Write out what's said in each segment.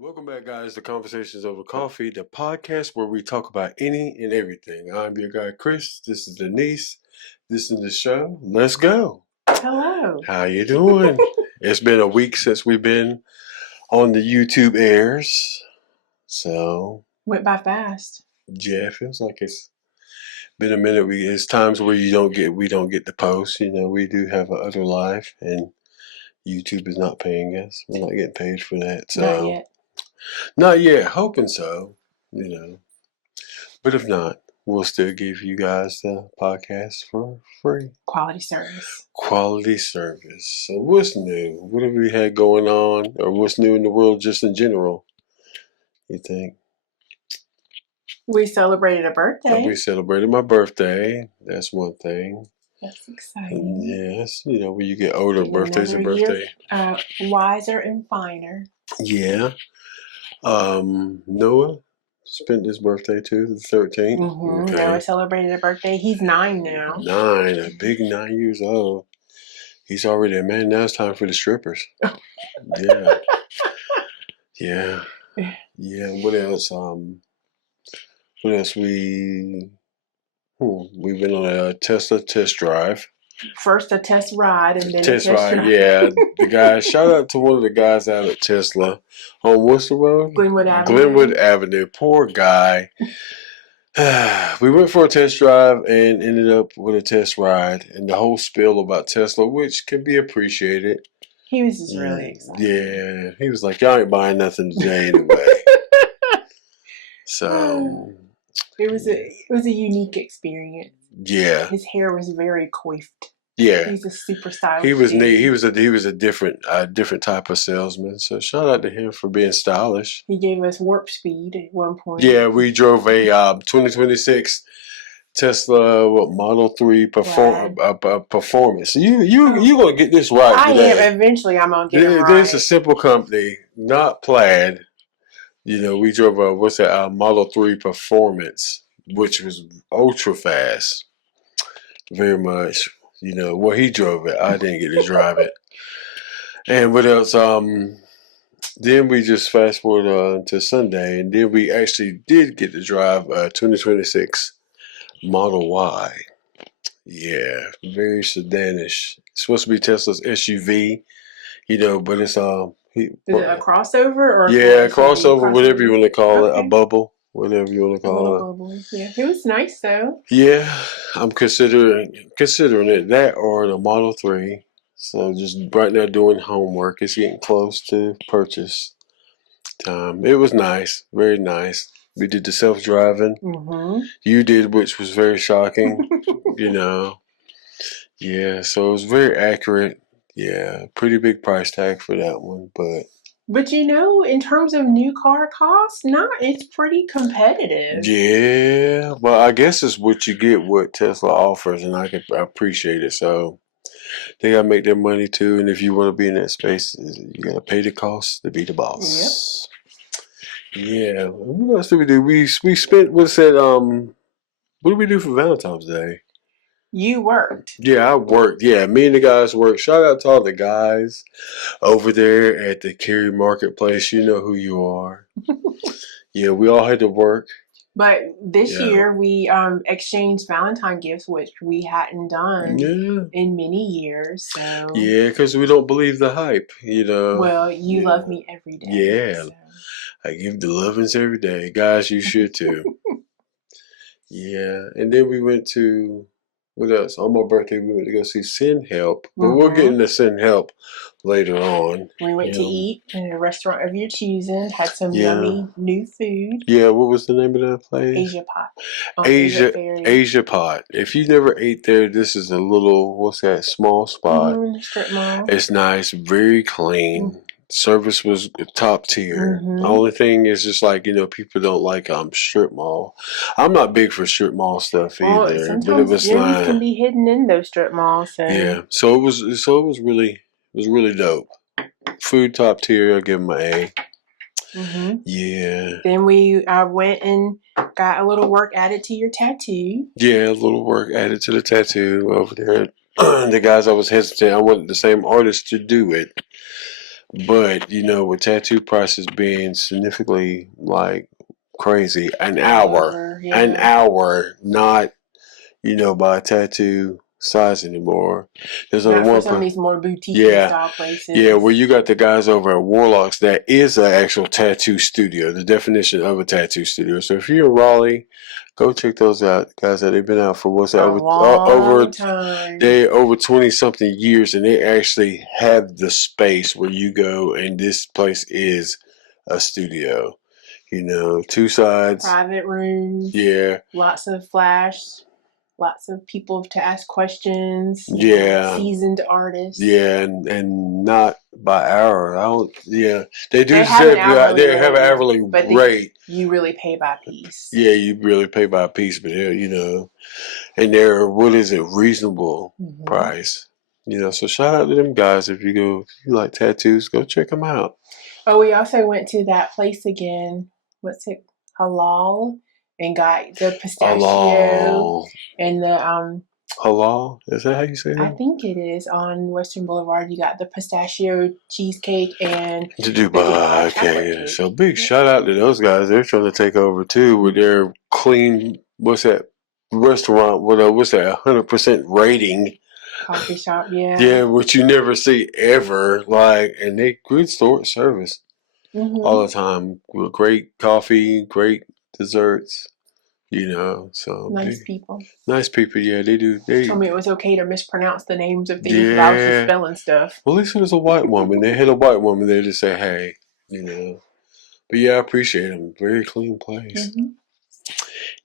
Welcome back, guys, to Conversations Over Coffee, the podcast where we talk about any and everything. I'm your guy, Chris. This is Denise. This is the show. Let's go. Hello. How you doing? It's been a week since we've been on the YouTube airs. So, Went by fast. yeah, it feels like it's been a minute. It's times where we don't get the post. You know, we do have a other life, and YouTube is not paying us. We're not getting paid for that. So, Not yet. Not yet. Hoping so. You know. But if not, we'll still give you guys the podcast for free. Quality service. Quality service. So what's new? What have we had going on? Or what's new in the world just in general, you think? We celebrated a birthday. We celebrated my birthday. That's one thing. That's exciting. Yes. You know, when you get older, birthday's a birthday. Wiser and finer. Yeah. Noah spent his birthday too, the 13th. Mm-hmm. Okay. Noah celebrated a birthday. He's 9 now. 9, a big 9 years old. He's already a man. Now it's time for the strippers. Yeah. Yeah. Yeah. What else? What else? We've been on a Tesla test drive. First a test ride and then test a test ride. drive. Yeah. The guy. Shout out to one of the guys out at Tesla on what's the road? Glenwood Avenue. Glenwood Avenue. Poor guy. We went for a test drive and ended up with a test ride and the whole spiel about Tesla, which can be appreciated. He was just really excited. Yeah, he was like, "Y'all ain't buying nothing today anyway." So it was a unique experience. Yeah, his hair was very coiffed. Yeah, he's a super stylish. He was dude. neat. He was a different type of salesman. So shout out to him for being stylish. He gave us warp speed at one point. Yeah, we drove a 2026 Tesla Model 3 performance. So you gonna get this right today. I am. Eventually, I'm gonna get it right. There's a simple company, not Plaid. You know, we drove a Model 3 Performance, which was ultra fast. Very much. You know, well, he drove it. I didn't get to drive it. And what else? Then we just fast forward to Sunday, and then we actually did get to drive 2026 Model Y. Yeah, very sedanish. It's supposed to be Tesla's SUV, you know, but it's Is it a crossover or crossover, whatever you want to call it, a bubble, whatever you want to call it. Bubble. Yeah, it was nice though. Yeah, I'm considering it, that or the Model 3. So just right now doing homework. It's getting close to purchase time. It was nice, very nice. We did the self-driving. Mm-hmm. You did, which was very shocking. You know. Yeah, so it was very accurate. Yeah, pretty big price tag for that one, But you know, in terms of new car costs, it's pretty competitive. Yeah, well, I guess it's what you get, what Tesla offers, and I appreciate it. So they gotta make their money too, and if you want to be in that space, you gotta pay the cost to be the boss. Yep. Yeah. What else did we do? We spent. What did we do for Valentine's Day? You worked. Yeah, I worked. Yeah, me and the guys worked. Shout out to all the guys over there at the Cary Marketplace. You know who you are. Yeah, we all had to work. But this year we exchanged Valentine gifts, which we hadn't done in many years. So yeah, because we don't believe the hype, you know. Well, you love me every day. Yeah, so. I give the lovings every day, guys. You should too. Yeah, and then we went to. What else? On my birthday, we went to go see Sin Help. But we'll get into Sin Help later on. We went to eat in a restaurant of your choosing. Had some yummy new food. Yeah, what was the name of that place? Asia Pot. Asia Pot. If you never ate there, this is a little, small spot. Strip mall. It's nice, very clean. Service was top tier. The only thing is just like, you know, people don't like strip mall. I'm not big for strip mall stuff either. Sometimes but it was gyms can be hidden in those strip malls. So. Yeah. So it was really dope. Food top tier, I'll give them an A. Mm-hmm. Yeah. Then we went and got a little work added to your tattoo. Yeah, a little work added to the tattoo over there. The guys, I was hesitant. I wanted the same artist to do it. But with tattoo prices being significantly like crazy, an Yeah. hour, not by a tattoo size anymore. There's only Not for one some of these more boutique style places. Yeah, where you got the guys over at Warlocks, that is an actual tattoo studio, the definition of a tattoo studio. So if you're in Raleigh, go check those out, guys. They've been out for long time. They over 20 something years, and they actually have the space where you go, and this place is a studio. 2 sides, private rooms. Yeah, lots of flash. Lots of people to ask questions. Seasoned artists. Yeah, and not by hour. I don't. Yeah, they do. They have an hourly rate. You really pay by piece. Yeah, you really pay by piece, but and they're reasonable price. So shout out to them guys. If you like tattoos, go check them out. Oh, we also went to that place again. What's it? Halal. And got the pistachio and the Halal? Is that how you say that? I think it is on Western Boulevard. You got the pistachio cheesecake and the Dubai cake. So big shout out to those guys. They're trying to take over too with their clean. What's that restaurant? What's that? 100% rating. Coffee shop, yeah. Yeah, which you never see ever. And they good service all the time. With great coffee, great desserts, so nice people. Nice people, yeah, they do. They told me it was okay to mispronounce the names of things but I was just spelling stuff. Well, at least it was a white woman. They had a white woman there to say, hey, But yeah, I appreciate them. Very clean place.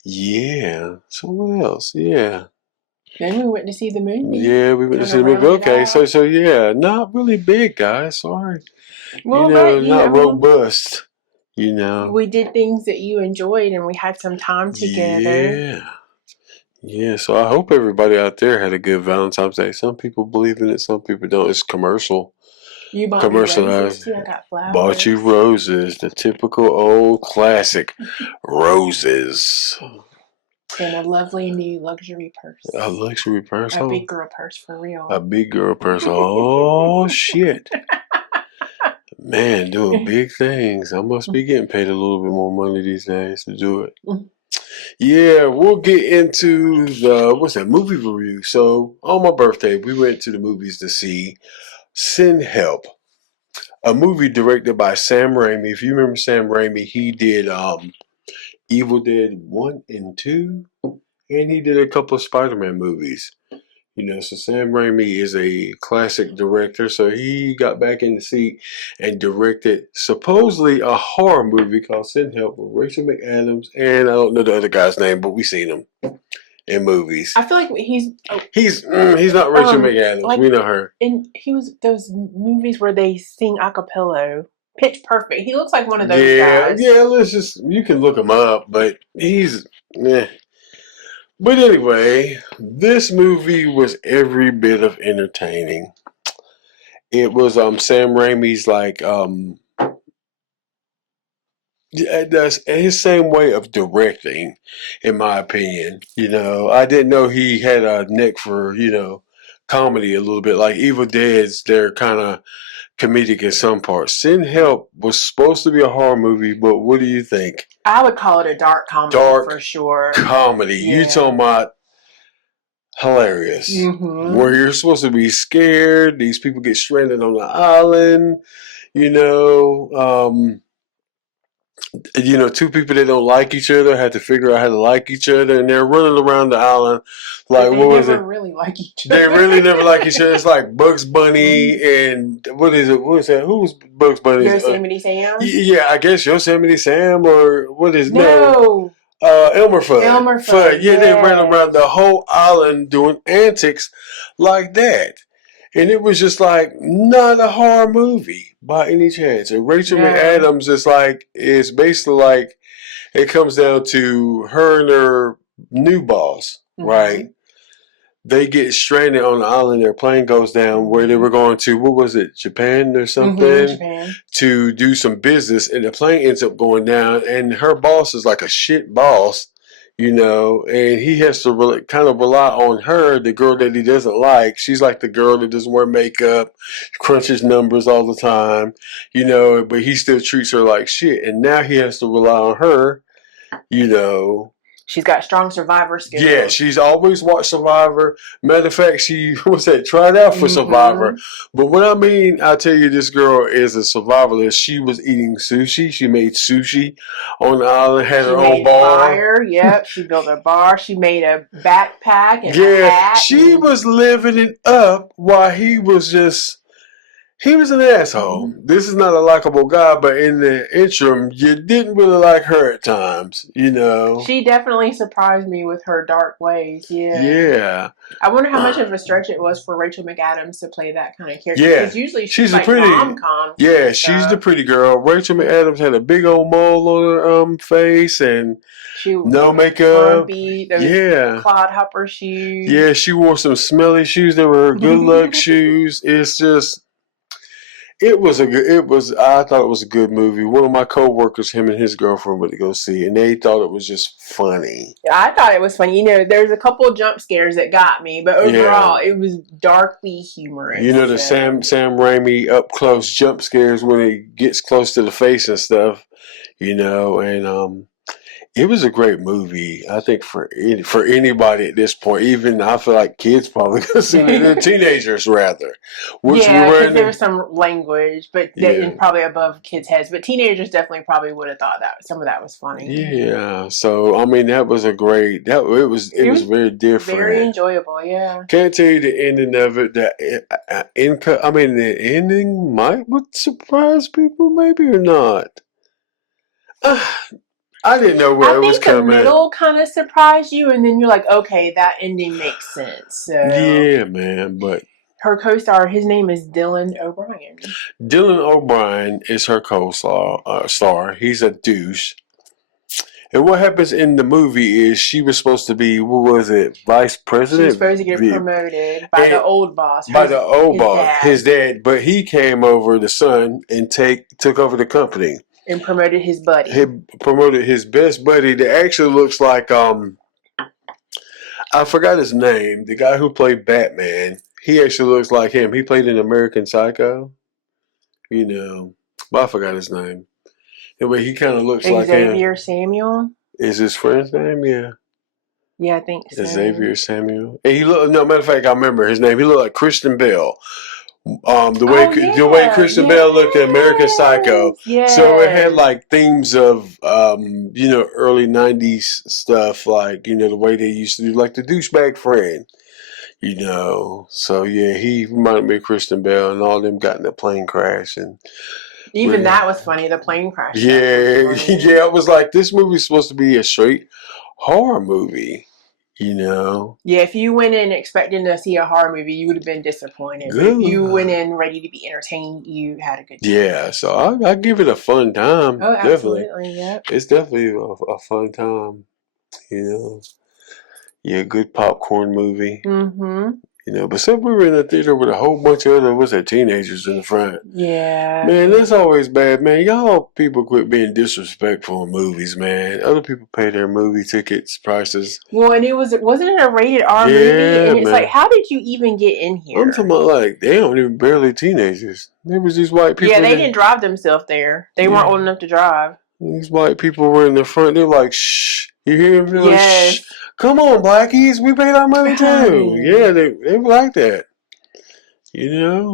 Yeah. So what else? Yeah. Then we went to see the movie. Yeah, we went to see the movie. Okay, so yeah, not really big, guys. Sorry. Well, not robust. We did things that you enjoyed and we had some time together. Yeah, so I hope everybody out there had a good Valentine's Day. Some people believe in it, some people don't. It's commercial. You bought me roses too? I got flowers. Bought you roses, the typical old classic roses. And a lovely new luxury purse. A luxury purse? A big girl purse, for real. A big girl purse. Oh, shit. Man, doing big things. I must be getting paid a little bit more money these days to do it. Yeah, we'll get into the movie review. So on my birthday, we went to the movies to see Sin Help, a movie directed by Sam Raimi. If you remember Sam Raimi, he did Evil Dead 1 and 2, and he did a couple of Spider-Man movies. So Sam Raimi is a classic director, so he got back in the seat and directed supposedly a horror movie called Sin Help with Rachel McAdams, and I don't know the other guy's name, but we've seen him in movies. I feel like he's not Rachel McAdams. We know her. And he was those movies where they sing a cappella. Pitch Perfect. He looks like one of those guys. Yeah, you can look him up, but he's But anyway, this movie was every bit of entertaining. It was Sam Raimi's that's his same way of directing, in my opinion. I didn't know he had a neck for, comedy a little bit. Like Evil Dead's, they're kind of comedic in some parts. Sin Help was supposed to be a horror movie, but what do you think? I would call it a dark comedy for sure. Comedy. Yeah. You talking about hilarious. Where you're supposed to be scared. These people get stranded on the island. Two people that don't like each other had to figure out how to like each other, and they're running around the island like they never really like each other. They really never like each other. It's like Bugs Bunny and what is it? What is that? Who's Bugs Bunny? Yosemite Sam. Yeah, I guess Yosemite Sam or what is no. Elmer Fudd. Elmer Fudd. Yeah, they ran around the whole island doing antics like that. And it was just not a horror movie by any chance. And Rachel McAdams is basically it comes down to her and her new boss, right? They get stranded on the island. Their plane goes down where they were going to, what was it, Japan or something? Japan. To do some business. And the plane ends up going down. And her boss is like a shit boss. and he has to really kind of rely on her, the girl that he doesn't like. She's like the girl that doesn't wear makeup, crunches numbers all the time, but he still treats her like shit. And now he has to rely on her, you know. She's got strong survivor skills. Yeah, she's always watched Survivor. Matter of fact, she tried out for Survivor. But what I mean, I tell you, this girl is a survivalist. She was eating sushi. She made sushi on the island, had her own bar. Fire. Yep, she built a bar. She made a backpack and a hat. She was living it up while he was an asshole. This is not a likable guy, but in the interim, you didn't really like her at times, She definitely surprised me with her dark ways, Yeah. I wonder how much of a stretch it was for Rachel McAdams to play that kind of character. Yeah. Because usually she's like a pretty rom-com. Yeah, she's the pretty girl. Rachel McAdams had a big old mole on her face and no makeup. Frumpy, those clodhopper shoes. Yeah, she wore some smelly shoes. They were her good luck shoes. It's just... I thought it was a good movie. One of my coworkers, him and his girlfriend went to go see, and they thought it was just funny. I thought it was funny. There's a couple of jump scares that got me, but overall, it was darkly humorous. The Sam Raimi up close jump scares when it gets close to the face and stuff, and it was a great movie. I think for anybody at this point, even I feel like kids probably could see it. Teenagers rather. Because there was some language, but probably above kids' heads. But teenagers definitely probably would have thought that some of that was funny. Yeah. So I mean, that was a great. It was very different. Very enjoyable. Yeah. Can't tell you the ending of it. The ending would surprise people, maybe or not. I didn't know where it was coming. I think the middle kind of surprised you, and then you're like, okay, that ending makes sense. So yeah, man, but her co-star, his name is Dylan O'Brien. Dylan O'Brien is her co-star. He's a douche. And what happens in the movie is she was supposed to be, vice president? She was supposed to get promoted by the old boss. His dad. But he came over, the son, and took over the company. And promoted his buddy. He promoted his best buddy that actually looks like, I forgot his name. The guy who played Batman. He actually looks like him. He played in American Psycho. But I forgot his name. Anyway, he kind of looks like him. Xavier Samuel? Is his friend's name? Yeah. Yeah, I think so. Xavier Samuel. And matter of fact, I remember his name. He looked like Christian Bale. The way Christian Bale looked at American Psycho. Yes. So it had like themes of early 90s stuff, like the way they used to do, like the douchebag friend. So yeah, he reminded me of Christian Bale, and all of them got in a plane crash, and even that was funny. The plane crash. Yeah, yeah. It was like, this movie's supposed to be a straight horror movie. Yeah, if you went in expecting to see a horror movie, you would have been disappointed. But if you went in ready to be entertained, you had a good time. Yeah, so I give it a fun time. Oh, absolutely, yeah. It's definitely a fun time. Yeah, good popcorn movie. Mm-hmm. But since we were in the theater with a whole bunch of other teenagers in the front. Yeah. Man, that's always bad, man. Y'all people quit being disrespectful in movies, man. Other people pay their movie tickets, prices. Well, and wasn't it a rated R movie? And it's like, how did you even get in here? I'm talking about, like, they don't even barely teenagers. There was these white people. Yeah, they didn't drive themselves there. They weren't old enough to drive. These white people were in the front. They're like, shh. You hear them? Yes. Like, shh. Come on, blackies. We paid our money too. Yeah, they were like that.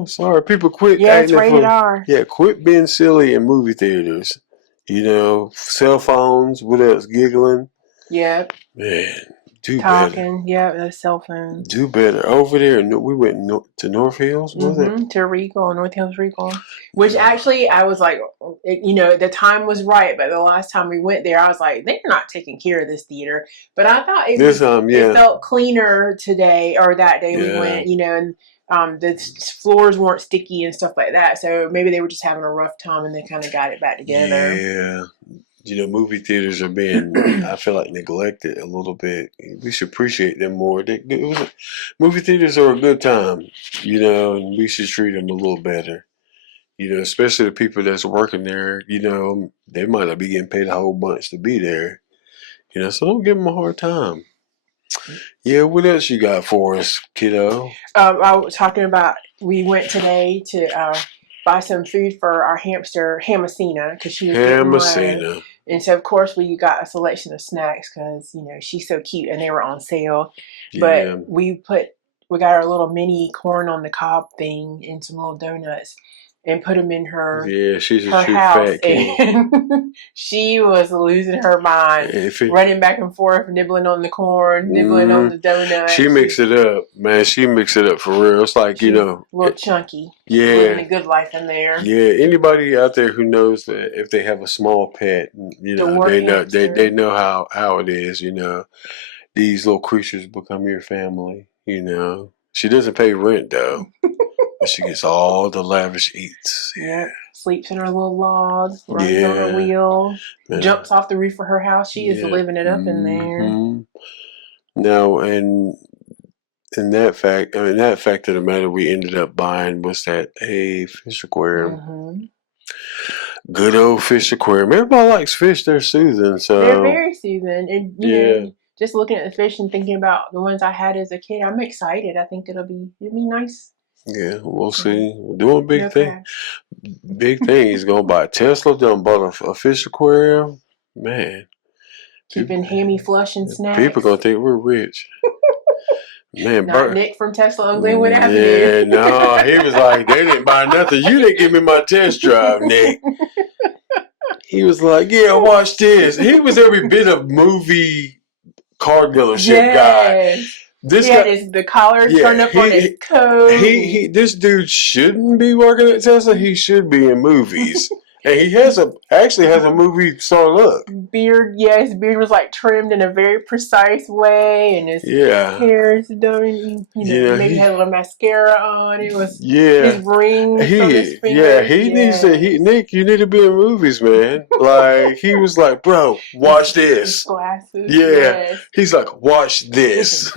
Sorry, people quit. Yeah, it's rated R. Yeah, quit being silly in movie theaters. Cell phones. What else? Giggling. Yep. Man, do talking. better. Yeah, the cell phone. Do better. Over there, we went to North Hills. Was it? To Regal, North Hills Regal. Which actually, I was like, the time was right, but the last time we went there, I was like, they're not taking care of this theater. But I thought it felt cleaner today, or that day we went, and the floors weren't sticky and stuff like that. So maybe they were just having a rough time and they kind of got it back together. Yeah. Movie theaters are being, I feel like, neglected a little bit. We should appreciate them more. Movie theaters are a good time, and we should treat them a little better. Especially the people that's working there, they might not be getting paid a whole bunch to be there. You know, so don't give them a hard time. Yeah, what else you got for us, kiddo? I was talking about, we went today to buy some food for our hamster, Hamasina, because she was getting low. And so, of course, we got a selection of snacks because, you know, she's so cute and they were on sale. Yeah. But we got our little mini corn on the cob thing and some little donuts and put them in her she's a her true house. fat kid. And she was losing her mind, running back and forth, nibbling on the corn, nibbling on the donuts. She mixed it up, man. She mixed it up for real. It's like, you know, a little chunky. Yeah, living a good life in there. Yeah, anybody out there who knows that if they have a small pet, you know, they know how it is. You know, these little creatures become your family. You know, she doesn't pay rent though. But she gets all the lavish eats. Yeah. Sleeps in her little log, runs on her wheel, jumps off the roof of her house. She is living it up in there. Now, and that fact of the matter, we ended up buying a fish aquarium. Good old fish aquarium. Everybody likes fish. They're soothing. So they're very soothing. And you know, just looking at the fish and thinking about the ones I had as a kid, I'm excited. I think it'll be nice. Yeah, we'll see. We're doing big things. Big things. Going to buy a Tesla. Done bought a fish aquarium. Man. Keeping Hammy flush and snacks. People going to think we're rich. Man, not Nick from Tesla on Glenwood Avenue. Yeah, no. He was like, they didn't buy nothing. You didn't give me my test drive, Nick. He was like, yeah, watch this. He was every bit of movie car dealership guy. This guy had the collar turned up on his coat. This dude shouldn't be working at Tesla. He should be in movies. And he actually has a movie star look. Beard, his beard was like trimmed in a very precise way, and his hair is done. Maybe had a little mascara on. It was his rings from his fingers. Needs to. Nick, you need to be in movies, man. Like he was like, bro, watch this. His glasses. He's like, watch this.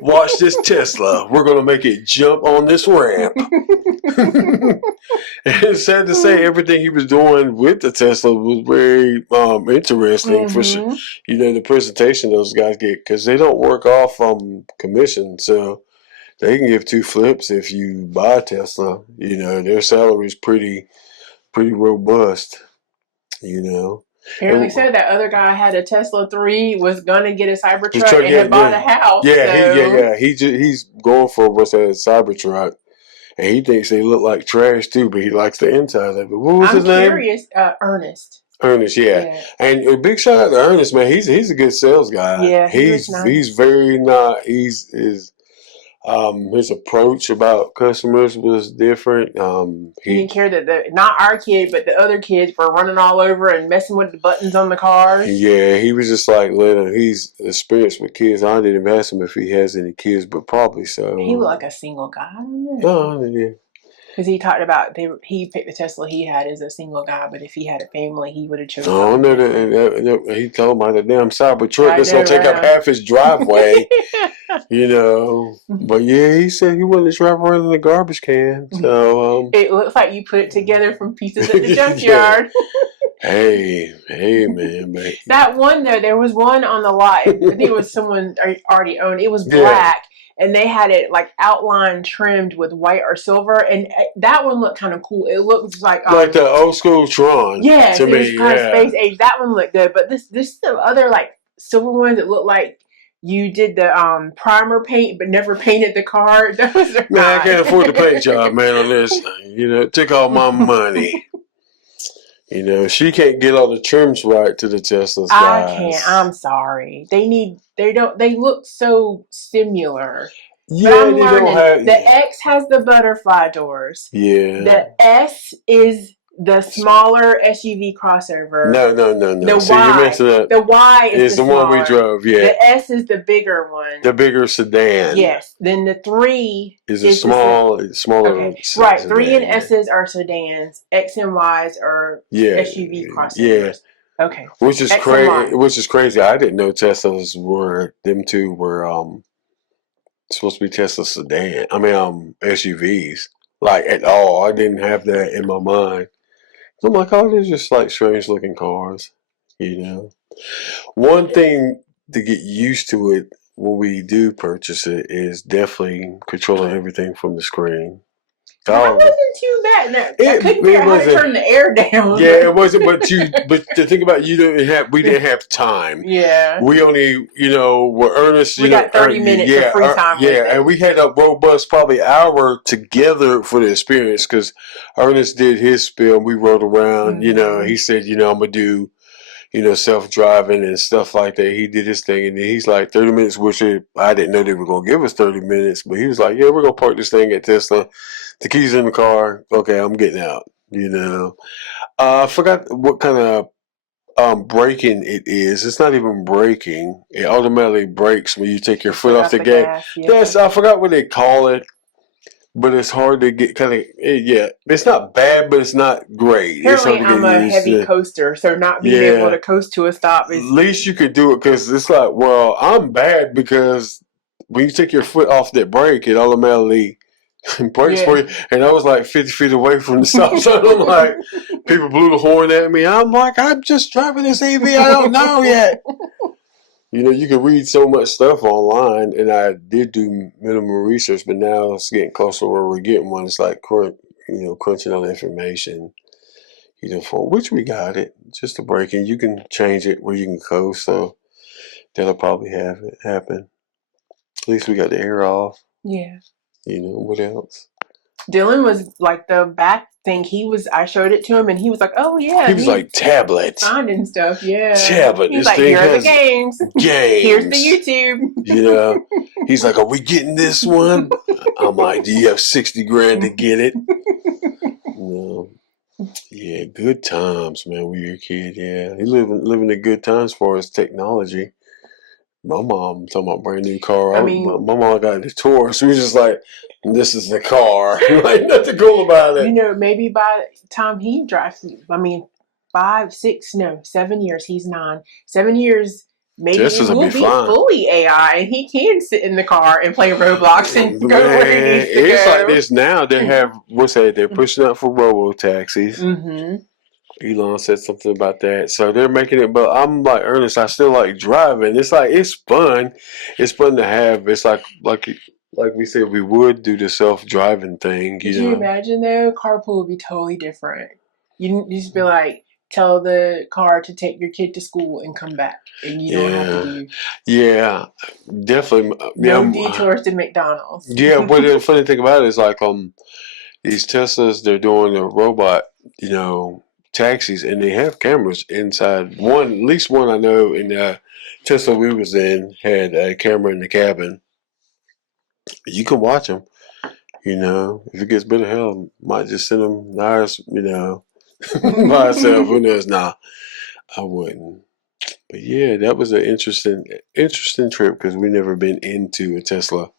Watch this Tesla. We're gonna make it jump on this ramp. And it's sad to say, everything he was doing with the Tesla was very interesting for sure. You know, the presentation those guys get, because they don't work off commission, so they can give two flips if you buy a Tesla. You know, their salary is pretty robust. You know. Apparently so. That other guy had a Tesla 3, was gonna get a Cybertruck, and had bought a house. He's going for Cybertruck. And he thinks they look like trash too, but he likes the inside of it. What was his name? I'm curious. Ernest. Ernest, and a big shout out to Ernest, man. He's a good sales guy. Yeah, he's very not. His approach about customers was different. He didn't care that not our kid, but the other kids were running all over and messing with the buttons on the cars. Yeah, he was just like, he's experienced with kids. I didn't even ask him if he has any kids, but probably so. He looked like a single guy. I don't know. Oh, yeah. Because he talked about he picked the Tesla he had as a single guy, but if he had a family, he would have chosen. Oh no! He told me the damn Cybertruck that's gonna take up half his driveway. You know, but he said he wanted to drive around in a garbage can. So it looks like you put it together from pieces at the junkyard. Hey, man. That one though, there was one on the lot. I think it was someone already owned. It was black. And they had it like outline trimmed with white or silver, and that one looked kind of cool. It looked like the old school Tron. Yeah, to me, kind of space age. That one looked good, but this the other like silver ones that looked like you did the primer paint but never painted the car. Those are I can't afford the paint job, man. On this, you know, it took all my money. You know, she can't get all the trims right to the Teslas. I can't. I'm sorry. They look so similar. Yeah, they don't have. The X has the butterfly doors. Yeah. The S is the smaller SUV crossover. No. The Y is the one we drove. Yeah. The S is the bigger one. The bigger sedan. Yes. Then the 3 is a smaller. Okay. Right. 3 and S's are sedans. X and Y's are SUV crossovers. Yeah. Okay. Which is crazy. Which is crazy. I didn't know Teslas were supposed to be Tesla sedan. I mean SUVs like at all. I didn't have that in my mind. So I'm like, they're just like strange looking cars, you know. One thing to get used to it when we do purchase it is definitely controlling everything from the screen. That wasn't too bad. No, I couldn't figure out how to turn the air down. Yeah, it wasn't. But the thing about we didn't have time. Yeah, we only were Ernest. We got 30 minutes of free time. And we had a robust probably hour together for the experience because Ernest did his spiel. We rode around. Mm-hmm. He said, I'm gonna do self-driving and stuff like that. He did his thing, and then he's like 30 minutes, which I didn't know they were gonna give us 30 minutes, but he was like, yeah, we're gonna park this thing at Tesla. The keys in the car. Okay, I'm getting out. I forgot what kind of braking it is. It's not even braking. It automatically brakes when you take your foot off the gas. I forgot what they call it, but it's hard to get it's not bad, but it's not great. Apparently, I'm a heavy coaster, so not being able to coast to a stop is... At least you could do it because it's like, well, I'm bad because when you take your foot off that brake, it automatically brakes for you. And I was like 50 feet away from the stop sign. I'm like, people blew the horn at me. I'm like, I'm just driving this EV. I don't know yet. You can read so much stuff online, and I did do minimum research, but now it's getting closer where we're getting one. It's like, crunching all the information, for which we got it. Just a braking. You can change it where you can coast, so that'll probably have it happen. At least we got the air off. Yeah. What else? Dylan was like the back thing. I showed it to him, and he was like, "Oh yeah." He was like, tablets, finding stuff. Yeah, tablet. He's like, "Here are the games. Here's the YouTube." He's like, "Are we getting this one?" I'm like, "Do you have $60,000 to get it?" No. Yeah, good times, man. We were a kid. Yeah, he living the good times for his technology. My mom talking about brand new car. My mom got the Taurus. We was just like, this is the car. Like, nothing cool about it. Maybe by the time he drives, 7 years. He's 9. 7 years, maybe it will be fully AI, and he can sit in the car and play Roblox and go where he needs to go. It's like this now. They have, they're pushing out for robo-taxis. Mm-hmm. Elon said something about that. So they're making it, but I'm like, Ernest, I still like driving. It's like, it's fun. It's fun to have. It's like we said, we would do the self-driving thing. Could you imagine though? Carpool would be totally different. You just be like, tell the car to take your kid to school and come back, and you don't have to do. Yeah, definitely. No detours to McDonald's. Yeah, but the funny thing about it is like these Teslas, they're doing a robot, taxis, and they have cameras inside. At least one I know in the Tesla we was in had a camera in the cabin. You can watch them. If it gets better, hell, might just send them ours. By itself. Who knows? Nah, I wouldn't. But yeah, that was an interesting trip because we never been into a Tesla.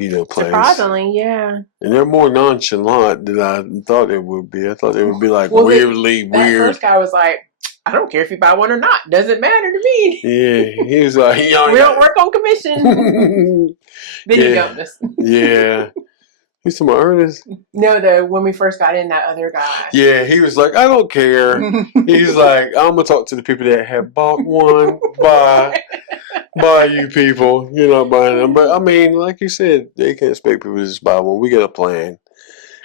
Place. Surprisingly, yeah. And they're more nonchalant than I thought it would be. I thought they would be like weirdly weird. That first guy was like, I don't care if you buy one or not. Doesn't matter to me. Yeah, he was like, we don't work on commission. Then he dumped us. Yeah. He's talking about Ernest? No, when we first got in, that other guy. Yeah, he was like, I don't care. He's like, I'm going to talk to the people that have bought one. Buy you people. You're not buying them. But, I mean, like you said, they can't expect people to just buy one. We got a plan.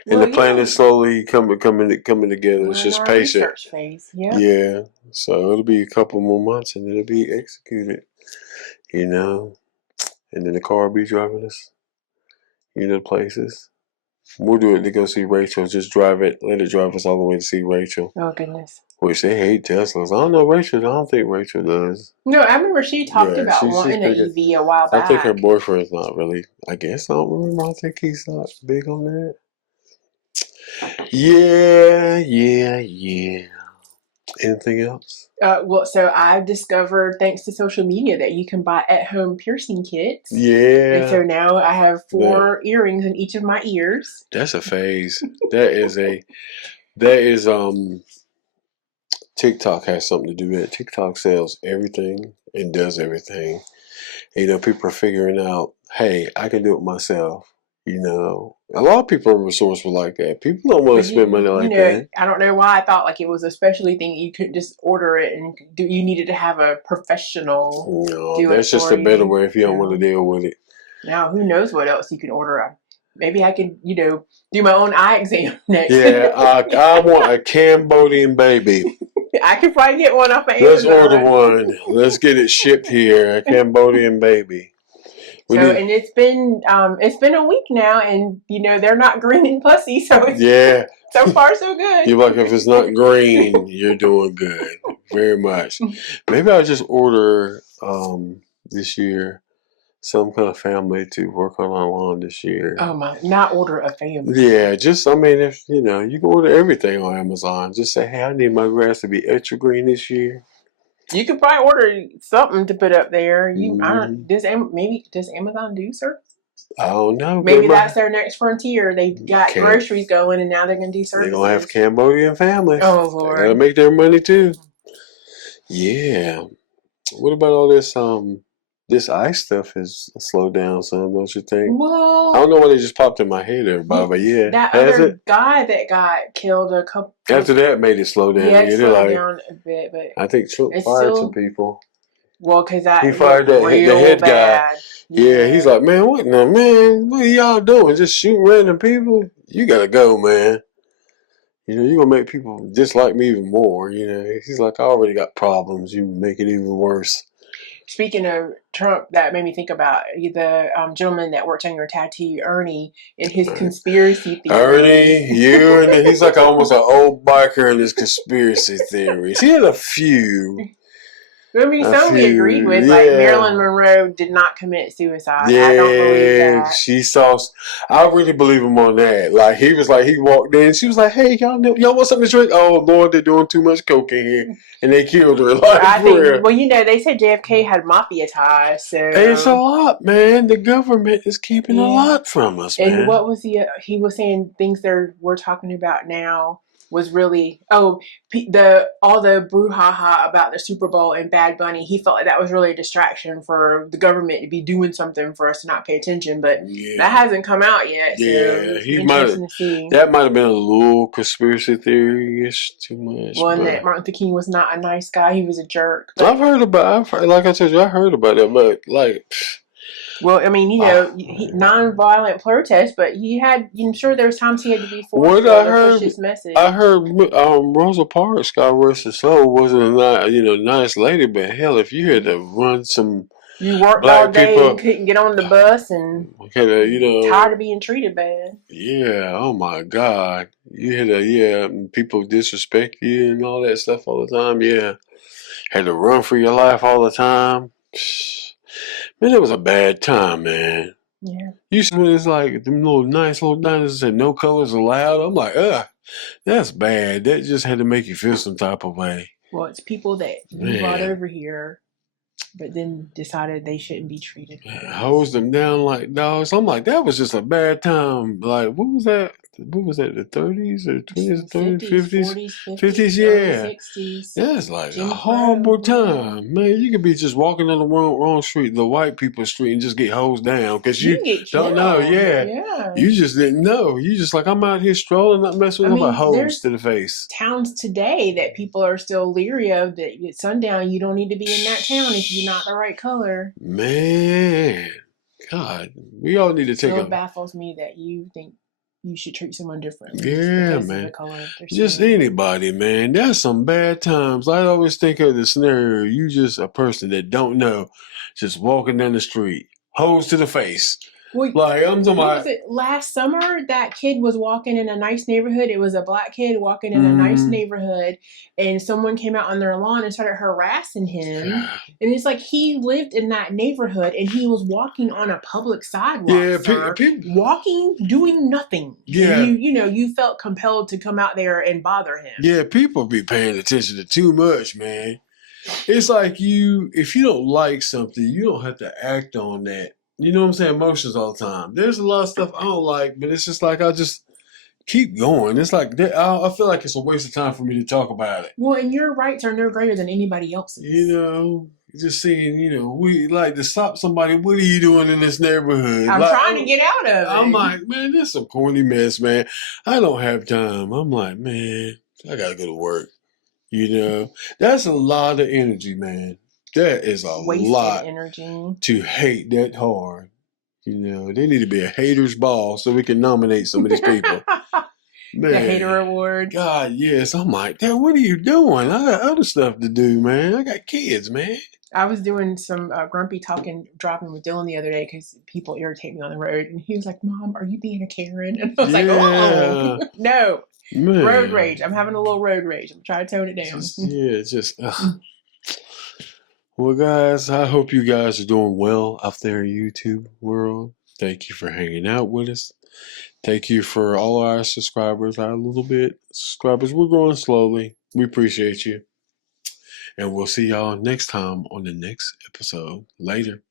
And the plan is slowly coming together. It's just patient. Research phase. Yep. Yeah. So it'll be a couple more months and it'll be executed. And then the car will be driving us, places. We'll do it to go see Rachel. Just drive it. Let it drive us all the way to see Rachel. Oh, goodness. Which they hate Teslas. I don't know Rachel. I don't think Rachel does. No, I remember she talked about wanting an EV a while back. I think her boyfriend's not really. I guess I don't remember. I think he's not big on that. Yeah. Anything else? So I've discovered, thanks to social media, that you can buy at-home piercing kits. Yeah. And so now I have 4 earrings in each of my ears. That's a phase. That is TikTok has something to do with it. TikTok sells everything and does everything. People are figuring out, hey, I can do it myself. You know, a lot of people are resourceful like that. People don't want to spend money like that. I don't know why I thought like it was a specialty thing. You couldn't just order it and do. You needed to have a professional. No, that's just a better way if you don't want to deal with it. Now, who knows what else you can order? Maybe I can, do my own eye exam next. Yeah, I want a Cambodian baby. I could probably get one off of Amazon. Let's order one. Let's get it shipped here. A Cambodian baby. And it's been a week now, and they're not green and pussy, so it's so far so good. You're like, if it's not green, you're doing good. Very much. Maybe I'll just order this year some kind of family to work on our lawn this year. Oh my! Not order a family. Yeah, if you can order everything on Amazon. Just say, hey, I need my grass to be extra green this year. You could probably order something to put up there. Does Amazon do service? I don't know. Maybe that's their next frontier. They've got groceries going, and now they're going to do services. They're going to have Cambodian families. Oh, Lord. They got to make their money, too. Yeah. What about all this this ice stuff has slowed down some, don't you think? Well, I don't know why they just popped in my head, everybody, but yeah. That other guy that got killed a couple... After that made it slow down. Yeah, it slowed down a bit, but... I think Trump fired some people. Well, because he fired the head guy. Yeah, he's like, man, what are y'all doing? Just shooting random people? You gotta go, man. You're gonna make people dislike me even more. He's like, I already got problems. You make it even worse. Speaking of Trump, that made me think about the gentleman that worked on your tattoo, Ernie, and his conspiracy theories. Ernie, he's like almost an old biker in his conspiracy theories. He had a few. Some we agreed with, like Marilyn Monroe did not commit suicide. Yeah, I don't believe that. I really believe him on that. Like he walked in, she was like, "Hey, y'all want something to drink?" Oh Lord, they're doing too much coke in here, and they killed her. They said JFK had mafia ties, so it's a lot, man. The government is keeping a lot from us, man. And what was he was saying things we're talking about now was really all the brouhaha about the Super Bowl and Bad Bunny. He felt like that was really a distraction for the government to be doing something for us to not pay attention, but that hasn't come out yet. Yeah, that might have been a little conspiracy theory-ish too much. One that Martin Luther King was not a nice guy; he was a jerk. Like I told you, I heard about it, but like. Well, I mean, non-violent protest, but I'm sure there was times he had to be forced to push his message. I heard Rosa Parks, God rest her soul, wasn't a nice lady, but hell, if you had to run some you worked all day and couldn't get on the bus and tired of being treated bad. Yeah, oh my God. You had to, people disrespect you and all that stuff all the time, yeah. Had to run for your life all the time. Man, it was a bad time, man. Yeah. It's like them nice little diners that said no colors allowed. I'm like, that's bad. That just had to make you feel some type of way. Well, it's people that you brought over here, but then decided they shouldn't be treated. Hose them down like dogs. I'm like, that was just a bad time. Like, what was that? What was that? The 30s or 20s, 30s, 50s, 50s, yeah. 60s. That's like a horrible time, man. You could be just walking on the wrong street, the white people's street, and just get hosed down because you don't know. Yeah, you just didn't know. You just like, I'm out here strolling, not messing with nobody. Hose to the face. Towns today that people are still leery of. That at sundown, you don't need to be in that town if you're not the right color. Man, God, we all need to take it baffles me that you think you should treat someone differently. Yeah, man. Just anybody, man. That's some bad times. I always think of the scenario. You just a person that don't know, just walking down the street, hose to the face. Well, like I'm talking about. Was it last summer? That kid was walking in a nice neighborhood. It was a black kid walking in a nice neighborhood, and someone came out on their lawn and started harassing him. And it's like he lived in that neighborhood, and he was walking on a public sidewalk. Yeah, walking, doing nothing. Yeah, you felt compelled to come out there and bother him. Yeah, people be paying attention to too much, man. It's like if you don't like something, you don't have to act on that. You know what I'm saying? Emotions all the time. There's a lot of stuff I don't like, but it's just like I just keep going. It's like I feel like it's a waste of time for me to talk about it. Well, and your rights are no greater than anybody else's. just seeing, we like to stop somebody. What are you doing in this neighborhood? I'm like, trying to get out of it. I'm like, man, this is some corny mess, man. I don't have time. I'm like, man, I gotta go to work. That's a lot of energy, man. That is a wasted lot energy to hate that hard. They need to be a hater's ball so we can nominate some of these people. Man, the hater award. God, yes. I'm like, Dad, what are you doing? I got other stuff to do, man. I got kids, man. I was doing some grumpy talking, dropping with Dylan the other day because people irritate me on the road. And he was like, Mom, are you being a Karen? And I was like, oh, no. Man. Road rage. I'm having a little road rage. I'm trying to tone it down. Well, guys, I hope you guys are doing well out there in YouTube world. Thank you for hanging out with us. Thank you for all our subscribers, our little bit subscribers. We're growing slowly. We appreciate you. And we'll see y'all next time on the next episode. Later.